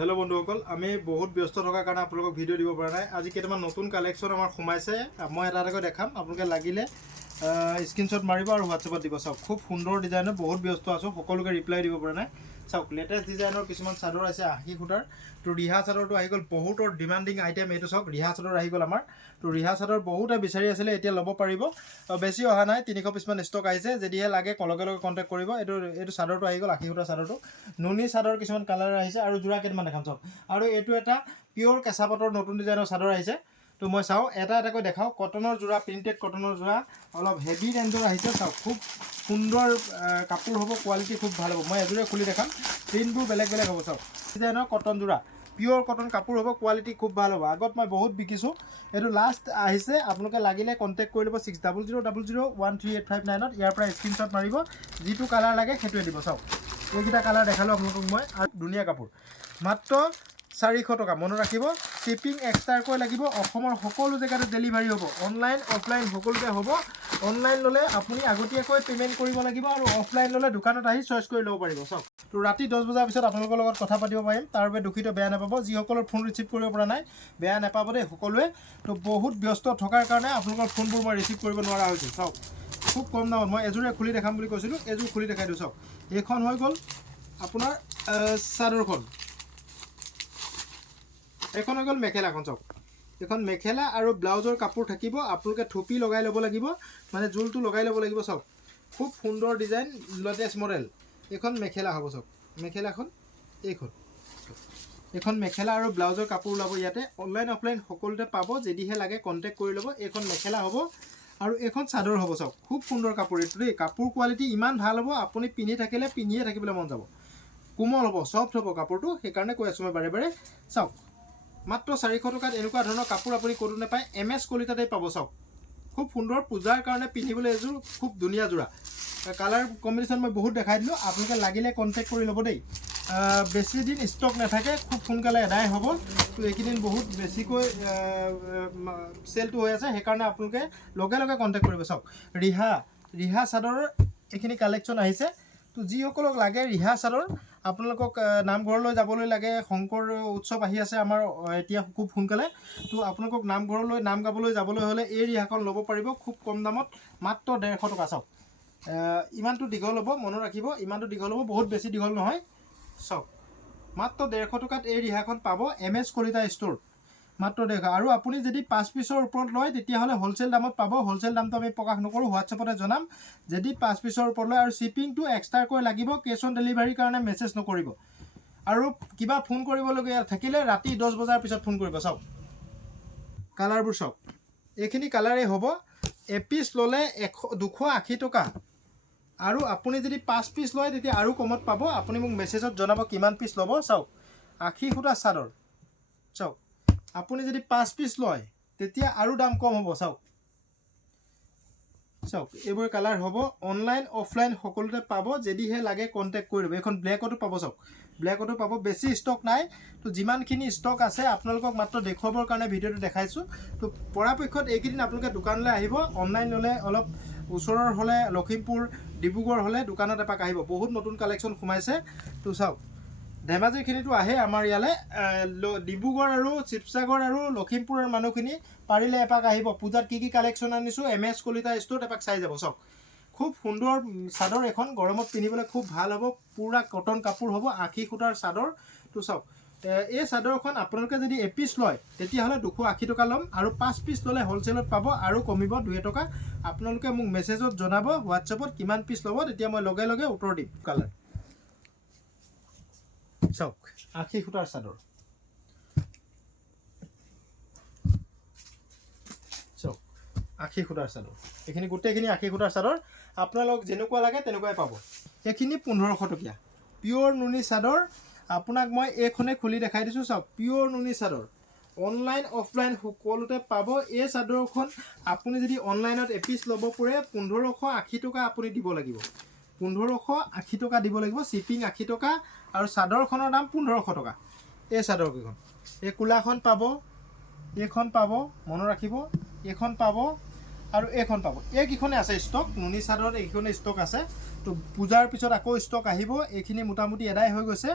Hello बंधुসকল আমি বহুত ব্যস্ত থকাৰ কাৰণে আপোনালোকক ভিডিঅ' দিব পৰা নাই। আজি কেইটামান নতুন কালেকশ্যন আমাৰ সোমাইছে, মই এটা এটাকৈ দেখাম। আপোনালোকে লাগিলে স্ক্ৰীনশ্বট মাৰিব আৰু হোৱাটছএপত দিব। চাওক খুব সুন্দৰ ডিজাইনৰ, বহুত ব্যস্ত আছোঁ, সকলোকে ৰিপ্লাই দিব পৰা নাই। চাওক লেটেষ্ট ডিজাইনৰ কিছুমান চাদৰ আছে 80 সূতাৰ। তো ৰিহা চাদৰটো আহি গ'ল, বহুতৰ ডিমাণ্ডিং আইটেম এইটো। চাওক ৰিহা চাদৰ আহি গ'ল আমাৰ। তো ৰিহা চাদৰ বহুতে বিচাৰি আছিলে, এতিয়া ল'ব পাৰিব। বেছি অহা নাই, 300 পিছমান ষ্টক আহিছে। যদিহে লাগে লগে লগে কণ্টেক্ট কৰিব। এইটো চাদৰটো আহি গ'ল 80 সূতাৰ চাদৰটো। নুনি চাদৰ কিছুমান কালাৰ আহিছে আৰু যোৰা কেইটামান দেখাম চাওক। আৰু এইটো এটা পিয়'ৰ কেঁচা পাটৰ নতুন ডিজাইনৰ চাদৰ আহিছে। তো মই চাওঁ এটা এটাকৈ দেখাওঁ। কটনৰ যোৰা, প্ৰিণ্টেড কটনৰ যোৰা, অলপ হেভি ৰেঞ্জৰ আহিছে। চাওক খুব সুন্দৰ কাপোৰ হ'ব, কোৱালিটি খুব ভাল হ'ব। মই এযোৰে খুলি দেখাম, প্ৰিণ্টবোৰ বেলেগ বেলেগ হ'ব। চাওক ডিজাইনৰ কটন যোৰা, পিয়'ৰ কটন কাপোৰ হ'ব, কোৱালিটি খুব ভাল হ'ব। আগত মই বহুত বিকিছোঁ, এইটো লাষ্ট আহিছে। আপোনালোকে লাগিলে কণ্টেক্ট কৰি ল'ব 6000013859ত। ইয়াৰ পৰা স্ক্ৰীনশ্বট মাৰিব, যিটো কালাৰ লাগে সেইটোৱে দিব। চাওক এইকেইটা কালাৰ দেখালোঁ আপোনালোকক মই। আৰু ধুনীয়া কাপোৰ, মাত্ৰ 400 টকা। মনত ৰাখিব, শ্বিপিং এক্সট্ৰাকৈ লাগিব। অসমৰ সকলো জেগাতে ডেলিভাৰী হ'ব, অনলাইন অফলাইন সকলোতে হ'ব। অনলাইন ল'লে আপুনি আগতীয়াকৈ পে'মেণ্ট কৰিব লাগিব, আৰু অফলাইন ল'লে দোকানত আহি চইচ কৰি ল'ব পাৰিব। চাওক তো ৰাতি 10 বজাৰ পিছত আপোনালোকৰ লগত কথা পাতিব পাৰিম, তাৰ বাবে দুখিত, বেয়া নাপাব। যিসকলৰ ফোন ৰিচিভ কৰিব পৰা নাই বেয়া নাপাব দেই সকলোৱে। তো বহুত ব্যস্ত থকাৰ কাৰণে আপোনালোকৰ ফোনবোৰ মই ৰিচিভ কৰিব নোৱাৰা হৈছোঁ। চাওক খুব কম দামত মই এযোৰে খুলি দেখাম বুলি কৈছিলোঁ, এযোৰ খুলি দেখাই দিওঁ। চাওক এইখন হৈ গ'ল আপোনাৰ চাদৰখন, এখন হৈ গ'ল মেখেলাখন। চাওক এখন মেখেলা আৰু ব্লাউজৰ কাপোৰ থাকিব। আপোনালোকে থুপি লগাই ল'ব লাগিব, মানে জোলটো লগাই ল'ব লাগিব। চাওক খুব সুন্দৰ ডিজাইন, লেটেষ্ট মডেল। এইখন মেখেলা হ'ব। চাওক মেখেলাখন এইখন মেখেলা আৰু ব্লাউজৰ কাপোৰ ওলাব ইয়াতে। অনলাইন অফলাইন সকলোতে পাব, যদিহে লাগে কণ্টেক্ট কৰি ল'ব। এইখন মেখেলা হ'ব আৰু এইখন চাদৰ হ'ব। চাওক খুব সুন্দৰ কাপোৰ এইটো দেই। কাপোৰ কোৱালিটি ইমান ভাল হ'ব, আপুনি পিন্ধি থাকিলে পিন্ধিয়ে থাকিবলৈ মন যাব। কোমল হ'ব, ছফ্ট হ'ব কাপোৰটো, সেইকাৰণে কৈ আছোঁ মই বাৰে বাৰে। চাওক মাত্ৰ 400 টকাত এনেকুৱা ধৰণৰ কাপোৰ আপুনি ক'তো নাপায়, MS কলিতাতেই পাব। চাওক খুব সুন্দৰ, পূজাৰ কাৰণে পিন্ধিবলৈ এযোৰ খুব ধুনীয়া যোৰা। কালাৰ কম্বিনেশ্যন মই বহুত দেখাই দিলোঁ, আপোনালোকে লাগিলে কণ্টেক্ট কৰি ল'ব দেই। বেছি দিন ষ্টক নাথাকে, খুব সোনকালে এদাই হ'ব। তো এইকেইদিন বহুত বেছিকৈ চেলটো হৈ আছে, সেইকাৰণে আপোনালোকে লগে লগে কণ্টেক্ট কৰিব। চাওক ৰিহা চাদৰৰ এইখিনি কালেকশ্যন আহিছে। তো যিসকলক লাগে ৰিহা চাদৰ, আপোনালোকক নামঘৰলৈ যাবলৈ লাগে, শংকৰ উৎসৱ আহি আছে আমাৰ এতিয়া খুব সোনকালে। তো আপোনালোকক নামঘৰলৈ নাম গাবলৈ যাবলৈ হ'লে এই ৰিহাখন ল'ব পাৰিব খুব কম দামত, মাত্ৰ 150 টকা। চাওক ইমানটো দীঘল হ'ব, মনত ৰাখিব, ইমানটো দীঘল হ'ব, বহুত বেছি দীঘল নহয়। চাওক মাত্ৰ 150 টকাত এই ৰিহাখন পাব MS কলিতা ষ্ট'ৰ, মাত্ৰ 150। আৰু আপুনি যদি 5 পিছৰ ওপৰত লয় তেতিয়াহ'লে হ'লচেল দামত পাব। হ'লচেল দামটো আমি প্ৰকাশ নকৰোঁ, হোৱাটছএপতে জনাম যদি 5 পিছৰ ওপৰত লয়। আৰু শ্বিপিংটো এক্সট্ৰাকৈ লাগিব, কেছ অন ডেলিভাৰীৰ কাৰণে মেছেজ নকৰিব। আৰু কিবা ফোন কৰিবলগীয়া থাকিলে ৰাতি 10 বজাৰ পিছত ফোন কৰিব। চাওক কালাৰবোৰ চাওক, এইখিনি কালাৰেই হ'ব। এপিচ ল'লে 280 টকা, আৰু আপুনি যদি 5 পিচ লয় তেতিয়া আৰু কমত পাব। আপুনি মোক মেছেজত জনাব কিমান পিচ ল'ব। চাওক 80 সূতা চাদৰ। চাওক আপুনি যদি 5 পিচ লয় তেতিয়া আৰু দাম কম হ'ব। চাওক এইবোৰ কালাৰ হ'ব, অনলাইন অফলাইন সকলোতে পাব, যদিহে লাগে কণ্টেক্ট কৰি ল'ব। এইখন ব্লেকতো পাব। চাওক ব্লেকতো পাব, বেছি ষ্টক নাই। তো যিমানখিনি ষ্টক আছে আপোনালোকক মাত্ৰ দেখুৱাবৰ কাৰণে ভিডিঅ'টো দেখাইছোঁ। তো পৰাপক্ষত এইকেইদিন আপোনালোকে দোকানলৈ আহিব। অনলাইন ল'লে অলপ ওচৰৰ হ'লে, লখিমপুৰ ডিব্ৰুগড় হ'লে দোকানত এপাক আহিব, বহুত নতুন কালেকশ্যন সোমাইছে। তো চাওক ধেমাজিখিনিতো আহে আমাৰ ইয়ালৈ, ডিব্ৰুগড় আৰু শিৱসাগৰ আৰু লখিমপুৰৰ মানুহখিনি পাৰিলে এপাক আহিব। পূজাত কি কালেকশ্যন আনিছোঁ MS কলিতা ষ্ট'ৰত এপাক চাই যাব। চাওক খুব সুন্দৰ চাদৰ, এখন গৰমত পিন্ধিবলৈ খুব ভাল হ'ব, পূৰা কটন কাপোৰ হ'ব, 80 সূতাৰ চাদৰ। তো চাওক এই চাদৰখন আপোনালোকে যদি এপিচ লয় তেতিয়াহ'লে 280 টকা ল'ম, আৰু 5 পিচ ল'লে হ'লচেলত পাব, আৰু কমিব 2 টকা। আপোনালোকে মোক মেছেজত জনাব হোৱাটছএপত কিমান পিচ ল'ব, তেতিয়া মই লগে লগে উত্তৰ দিম। কালাৰ চাওক 80 সূতাৰ চাদৰ। চাওক 80 সূতাৰ চাদৰ, এইখিনি গোটেইখিনি 80 সূতাৰ চাদৰ। আপোনালোক যেনেকুৱা লাগে তেনেকুৱাই পাব। এইখিনি 1500 টকীয়া পিয়'ৰ নুনি চাদৰ। আপোনাক মই এইখনে খুলি দেখাই দিছোঁ। চাওক পিয়'ৰ নুনি চাদৰ, অনলাইন অফলাইন সকলোতে পাব। এই চাদৰখন আপুনি যদি অনলাইনত এপিচ ল'ব পাৰে 1580 টকা আপুনি দিব লাগিব, 1580 টকা দিব লাগিব, শ্বিপিং 80 টকা, আৰু চাদৰখনৰ দাম 1500 টকা। এই চাদৰকেইখন, এই কোলাখন পাব, এইখন পাব, মনত ৰাখিব, এইখন পাব আৰু এইখন পাব। এইকেইখনে আছে ষ্টক, নুনি চাদৰত এইকেইখনে ষ্টক আছে। তো পূজাৰ পিছত আকৌ ষ্টক আহিব, এইখিনি মোটামুটি এদাই হৈ গৈছে।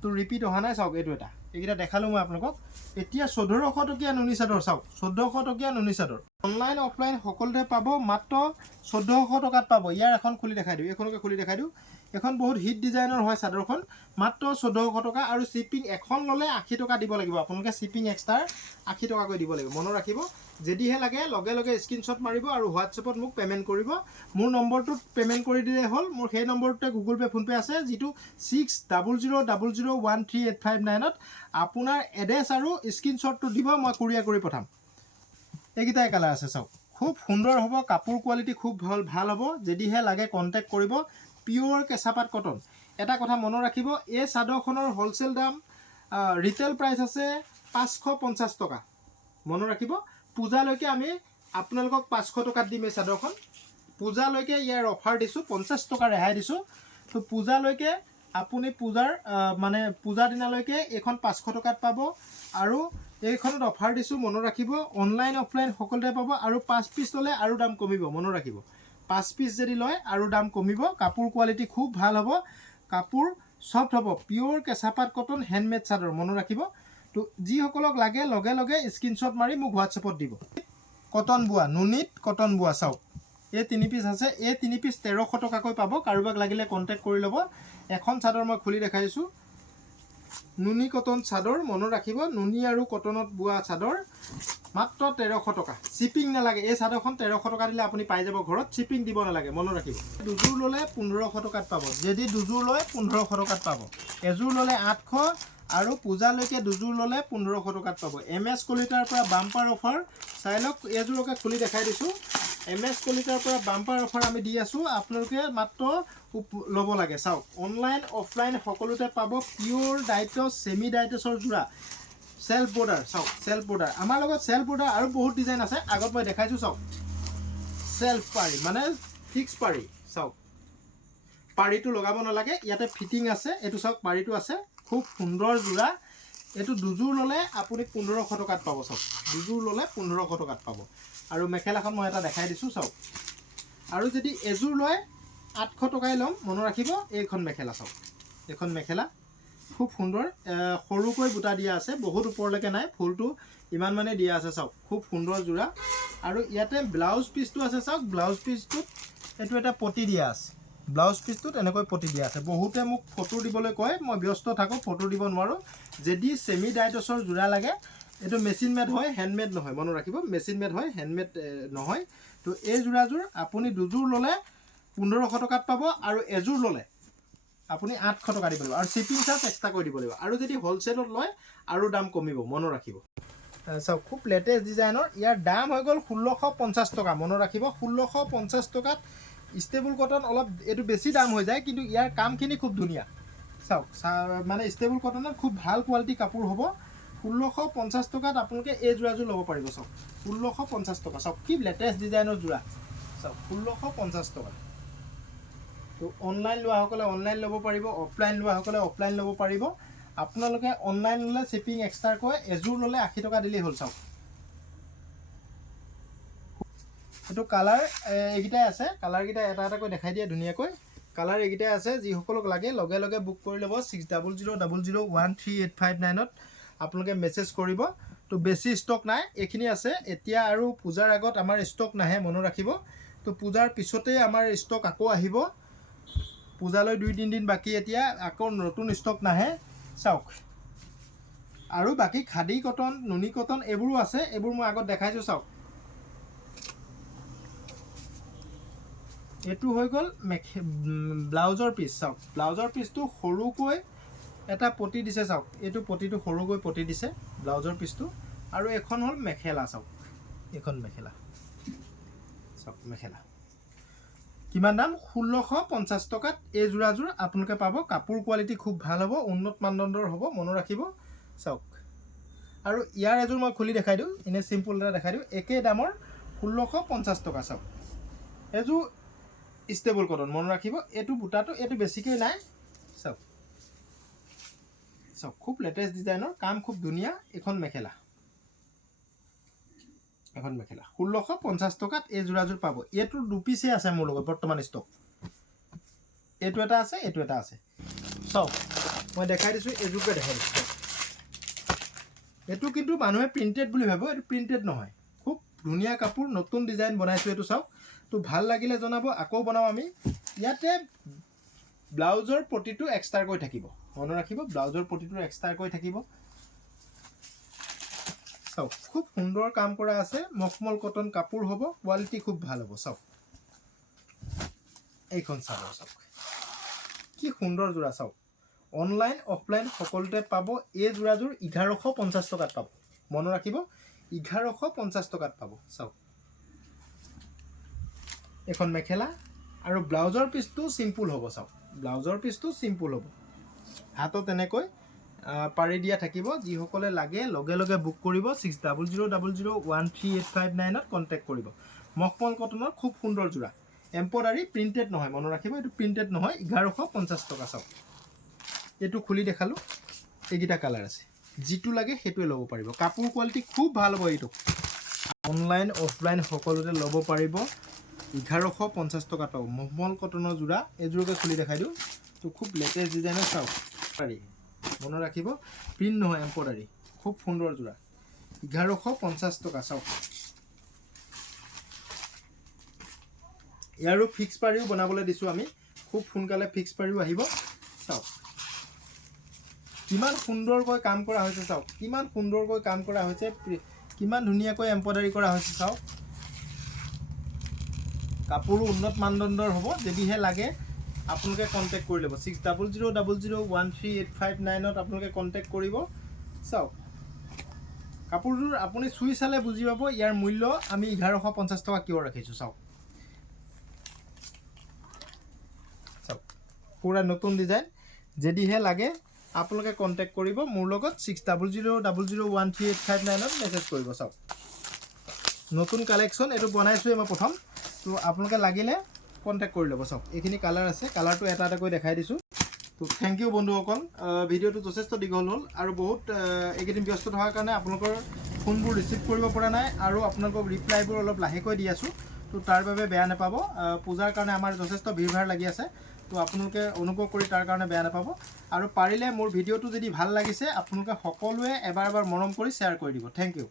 তো ৰিপিট অহা নাই চাওক এইটো এটা এইকেইটা দেখালোঁ মই আপোনালোকক এতিয়া 1400 টকীয়া নুনি চাদৰ চাওক 1400 টকীয়া নুনি চাদৰ অনলাইন অফলাইন সকলোতে পাব মাত্ৰ 1400 টকাত পাব ইয়াৰ এখন খুলি দেখাই দিওঁ এইখনকে খুলি দেখাই দিওঁ এখন বহুত হিট ডিজাইনৰ হয় চাদৰখন মাত্ৰ 1400 টকা আৰু শিপিং এখন ল'লে 80 টকা দিব লাগিব আপোনালোকে শিপিং এক্সট্ৰা 80 টকাকৈ দিব লাগিব মনত ৰাখিব যদিহে লাগে লগে লগে স্ক্ৰীনশ্বট মাৰিব আৰু হোৱাটছএপত মোক পে'মেণ্ট কৰিব মোৰ নম্বৰটোত পে'মেণ্ট কৰি দিলে হ'ল মোৰ সেই নম্বৰটোতে গুগল পে' ফোনপে' আছে যিটো 6000013859ত আপোনাৰ এড্ৰেছ আৰু স্ক্ৰীনশ্বটটো দিব মই কুৰিয়াৰ কৰি পঠাম এইকেইটাই কালাৰ আছে চাওক খুব সুন্দৰ হ'ব কাপোৰ কোৱালিটি খুব ভাল হ'ব যদিহে লাগে কণ্টেক্ট কৰিব পিয়ৰ কেঁচাপাত কটন এটা কথা মনত ৰাখিব এই চাদৰখনৰ হোলচেল দাম ৰিটেল প্ৰাইচ আছে 550 টকা মনত ৰাখিব পূজালৈকে আমি আপোনালোকক 500 টকাত দিম এই চাদৰখন পূজালৈকে ইয়াৰ অফাৰ দিছোঁ 50 টকা ৰেহাই দিছোঁ তো পূজালৈকে আপুনি পূজাৰ মানে পূজাৰ দিনালৈকে এইখন 500 টকাত পাব আৰু এইখনত অফাৰ দিছোঁ মনত ৰাখিব অনলাইন অফলাইন সকলোতে পাব আৰু 5 পিচ ল'লে আৰু দাম কমিব মনত ৰাখিব 5 পিচ যদি লয় আৰু দাম কমিব কাপোৰ কোৱালিটি খুব ভাল হ'ব কাপোৰ সফ্ট হ'ব পিয়ৰ কেঁচাপাত কটন হেণ্ডমেড চাদৰ মনত ৰাখিব তো যিসকলক লাগে লগে লগে স্ক্ৰীনশ্বট মাৰি মোক হোৱাটছএপত দিব কটন বোৱা নুনিত কটন বোৱা চাওক এই 3 পিচ আছে এই 3 পিচ 1300 টকাকৈ পাব কাৰোবাক লাগিলে কণ্টেক্ট কৰি ল'ব এখন চাদৰ মই খুলি দেখাইছোঁ নুনি কটন চাদৰ মনত ৰাখিব নুনি আৰু কটনত বোৱা চাদৰ মাত্ৰ 1300 টকা শিপিং নালাগে এই চাদৰখন 1300 টকা দিলে আপুনি পাই যাব ঘৰত শিপিং দিব নালাগে মনত ৰাখিব দুযোৰ ল'লে 1500 টকাত পাব যদি দুযোৰ লয় 1500 টকাত পাব এযোৰ ল'লে 800 আৰু পূজালৈকে দুযোৰ ল'লে 1500 টকাত পাব MS কলিতাৰ পৰা বাম্পাৰ অফাৰ চাই লওক এযোৰকে খুলি দেখাই দিছোঁ MS কলিতাৰ পৰা বাম্পাৰ অফাৰ আমি দি আছোঁ আপোনালোকে মাত্ৰ ল'ব লাগে চাওক অনলাইন অফলাইন সকলোতে পাব পিয়ৰ ডাইটছ ছেমি ডাইটছৰ যোৰা সেলফ বৰ্ডাৰ চাওক সেলফ বৰ্ডাৰ আমাৰ লগত সেলফ বৰ্ডাৰ আৰু বহুত ডিজাইন আছে আগত মই দেখাইছোঁ চাওক সেলফ পাৰি মানে ফিক্স পাৰি চাওক পাৰিটো লগাব নালাগে ইয়াতে ফিটিং আছে এইটো চাওক পাৰিটো আছে খুব সুন্দৰ যোৰা এইটো দুযোৰ ল'লে আপুনি 1500 টকাত পাব চাওক দুযোৰ ল'লে 1500 টকাত পাব আৰু মেখেলাখন মই এটা দেখাই দিছোঁ চাওক আৰু যদি এযোৰ লয় 800 টকাই ল'ম মনত ৰাখিব এইখন মেখেলা চাওক এইখন মেখেলা খুব সুন্দৰ সৰুকৈ বুটা দিয়া আছে বহুত ওপৰলৈকে নাই ফুলটো ইমান মানে দিয়া আছে চাওক খুব সুন্দৰ যোৰা আৰু ইয়াতে ব্লাউজ পিচটো আছে চাওক ব্লাউজ পিচটোত এইটো এটা পটি দিয়া আছে ব্লাউজ পিচটোত এনেকৈ পটি দিয়া আছে বহুতে মোক ফটো দিবলৈ কয় মই ব্যস্ত থাকোঁ ফটো দিব নোৱাৰোঁ যদি ছেমি ডাইটছৰ যোৰা লাগে এইটো মেচিন মেড হয় হেণ্ডমেড নহয় মনত ৰাখিব মেচিন মেড হয় হেণ্ডমেড নহয় তো এই যোৰাযোৰ আপুনি দুযোৰ ল'লে 1500 টকাত পাব আৰু এযোৰ ল'লে আপুনি 800 টকা দিব লাগিব আৰু শিপিং চাৰ্জ এক্সট্ৰা কৰি দিব লাগিব আৰু যদি হোলচেলত লয় আৰু দাম কমিব মনত ৰাখিব চাওক খুব লেটেষ্ট ডিজাইনৰ ইয়াৰ দাম হৈ গ'ল 1650 টকা মনত ৰাখিব 1650 টকাত ষ্টেবল কটন অলপ এইটো বেছি দাম হৈ যায় কিন্তু ইয়াৰ কামখিনি খুব ধুনীয়া চাওক মানে ষ্টেবল কটনত খুব ভাল কোৱালিটি কাপোৰ হ'ব 1650 টকাত আপোনালোকে এই যোৰাযোৰ ল'ব পাৰিব চাওক 1650 টকা চাওক কি লেটেষ্ট ডিজাইনৰ যোৰা চাওক 1650 টকা তো অনলাইন লোৱাসকলে অনলাইন ল'ব পাৰিব অফলাইন লোৱাসকলে অফলাইন ল'ব পাৰিব আপোনালোকে অনলাইন ল'লে শিপিং এক্সট্ৰাকৈ এযোৰ ল'লে 80 টকা দিলেই হ'ল চাওক এইটো কালাৰ এইকেইটাই আছে কালাৰকেইটা এটা এটাকৈ দেখাই দিয়ে ধুনীয়াকৈ কালাৰ এইকেইটাই আছে যিসকলক লাগে লগে লগে বুক কৰি ল'ব 6000013859ত আপোনালোকে মেছেজ কৰিব তো বেছি ষ্টক নাই এইখিনি আছে এতিয়া আৰু পূজাৰ আগত আমাৰ ষ্টক নাহে মনত ৰাখিব তো পূজাৰ পিছতেই আমাৰ ষ্টক আকৌ আহিব পূজালৈ 2-3 দিন বাকী এতিয়া আকৌ নতুন ষ্টক নাহে চাওক আৰু বাকী খাদী কটন নুনি কটন এইবোৰো আছে এইবোৰ মই আগত দেখাইছোঁ চাওক এইটো হৈ গ'ল ব্লাউজৰ পিচ চাওক ব্লাউজৰ পিচটো সৰুকৈ এটা পটি দিছে চাওক এইটো পটিটো সৰুকৈ পটি দিছে ব্লাউজৰ পিচটো আৰু এখন হ'ল মেখেলা চাওক এখন মেখেলা চাওক মেখেলা কিমান দাম 1650 টকাত এই যোৰাযোৰ আপোনালোকে পাব কাপোৰ কোৱালিটি খুব ভাল হ'ব উন্নত মানদণ্ডৰ হ'ব মনত ৰাখিব চাওক আৰু ইয়াৰ এযোৰ মই খুলি দেখাই দিওঁ এনে চিম্পল এটা দেখাই দিওঁ একে দামৰ 1650 টকা চাওক এযোৰ ষ্টেবল কটন মনত ৰাখিব এইটো বুটাটো এইটো বেছিকৈ নাই চাওক চাওক খুব লেটেষ্ট ডিজাইনৰ কাম খুব ধুনীয়া এখন মেখেলা 1650 টকাত এই যোৰাযোৰ পাব এইটো দুপিছে আছে মোৰ লগত বৰ্তমান ষ্টক এইটো এটা আছে চাওক মই দেখাই দিছোঁ এযোৰকে দেখাই দিছোঁ এইটো কিন্তু মানুহে প্ৰিণ্টেড বুলি ভাবিব এইটো প্ৰিণ্টেড নহয় খুব ধুনীয়া কাপোৰ নতুন ডিজাইন বনাইছোঁ এইটো চাওক তো ভাল লাগিলে জনাব আকৌ বনাম আমি ইয়াতে ব্লাউজৰ পটিটো এক্সট্ৰাকৈ থাকিব মনত ৰাখিব ব্লাউজৰ পটিটো এক্সট্ৰাকৈ থাকিব চাওক খুব সুন্দৰ কাম কৰা আছে মখমল কটন কাপোৰ হ'ব কোৱালিটি খুব ভাল হ'ব চাওক এইখন চাদৰ চাওক কি সুন্দৰ যোৰা চাওক অনলাইন অফলাইন সকলোতে পাব এই যোৰাযোৰ 1150 টকাত পাব মনত ৰাখিব 1150 টকাত পাব চাওক এখন মেখেলা আৰু ব্লাউজৰ পিচটো সিম্পল হ'ব চাওক ব্লাউজৰ পিচটো সিম্পল হ'ব হাতত এনেকৈ পাৰি দিয়া থাকিব যিসকলে লাগে লগে লগে বুক কৰিব 6000013859 ত কন্টাক্ট কৰিব মখমল কটনৰ খুব সুন্দৰ যোৰা এমব্ৰইডাৰী প্ৰিন্টেড নহয় মনত ৰাখিব এইটো প্ৰিন্টেড নহয় 1150 টকা চাওক এইটো খুলি দেখালো এইগিটা কালাৰ আছে যিটো লাগে সেইটোৱে ল'ব পাৰিব কাপোৰ কোৱালিটি খুব ভাল হ'ব এইটো অনলাইন অফলাইন সকলোতে ল'ব পাৰিব 1150 টকা পাব মখমল কটনৰ যোৰা এযোৰকে খুলি দেখাই দিওঁ তো খুব লেটেষ্ট ডিজাইনৰ চাওক পাৰি মনত ৰাখিব প্ৰিন্ট নহয় এমব্ৰইডাৰী খুব সুন্দৰ যোৰা 1150 টকা চাওক ইয়াৰো ফিক্স পাৰিও বনাবলৈ দিছোঁ আমি খুব সোনকালে ফিক্স পাৰিও আহিব চাওক কিমান সুন্দৰকৈ কাম কৰা হৈছে চাওক কিমান সুন্দৰকৈ কাম কৰা হৈছে কিমান ধুনীয়াকৈ এমব্ৰইডাৰী কৰা হৈছে চাওক কাপোৰ উন্নত মানদণ্ডৰ হ'ব যদিহে লাগে আপোনালোকে কন্টাক্ট কৰি ল'ব 6000013859 ত আপোনালোকে কন্টাক্ট কৰিব চাওক কাপোৰযোৰ আপুনি চুই চালে বুজি পাব ইয়াৰ মূল্য আমি 1150 টকা কিয় ৰাখিছোঁ চাওক চাওক পুৰা নতুন ডিজাইন যদিহে লাগে আপোনালোকে কন্টাক্ট কৰিব মোৰ লগত 6000013859 ত মেছেজ কৰিব চাওক নতুন কালেকশ্যন এইটো বনাইছোৱে মই প্ৰথম তো আপোনালোকে লাগিলে কন্টাক্ট কৰি ল'ব চাওক এইখিনি কালাৰ আছে কালাৰটো এটা এটাকৈ দেখাই দিছোঁ তো থেংক ইউ বন্ধুসকল ভিডিঅ'টো যথেষ্ট দীঘল হ'ল আৰু বহুত এইকেইদিন ব্যস্ত থকাৰ কাৰণে আপোনালোকৰ ফোনবোৰ ৰিচিভ কৰিব পৰা নাই আৰু আপোনালোকক ৰিপ্লাইবোৰ অলপ লাহেকৈ দি আছোঁ তো তাৰ বাবে বেয়া নাপাব পূজাৰ কাৰণে আমাৰ যথেষ্ট ভিৰ ভাৰ লাগি আছে তো আপোনালোকে অনুগ্ৰহ কৰি তাৰ কাৰণে বেয়া নাপাব আৰু পাৰিলে মোৰ ভিডিঅ'টো যদি ভাল লাগিছে আপোনালোকে সকলোৱে এবাৰ মৰম কৰি শ্বেয়াৰ কৰি দিব থেংক ইউ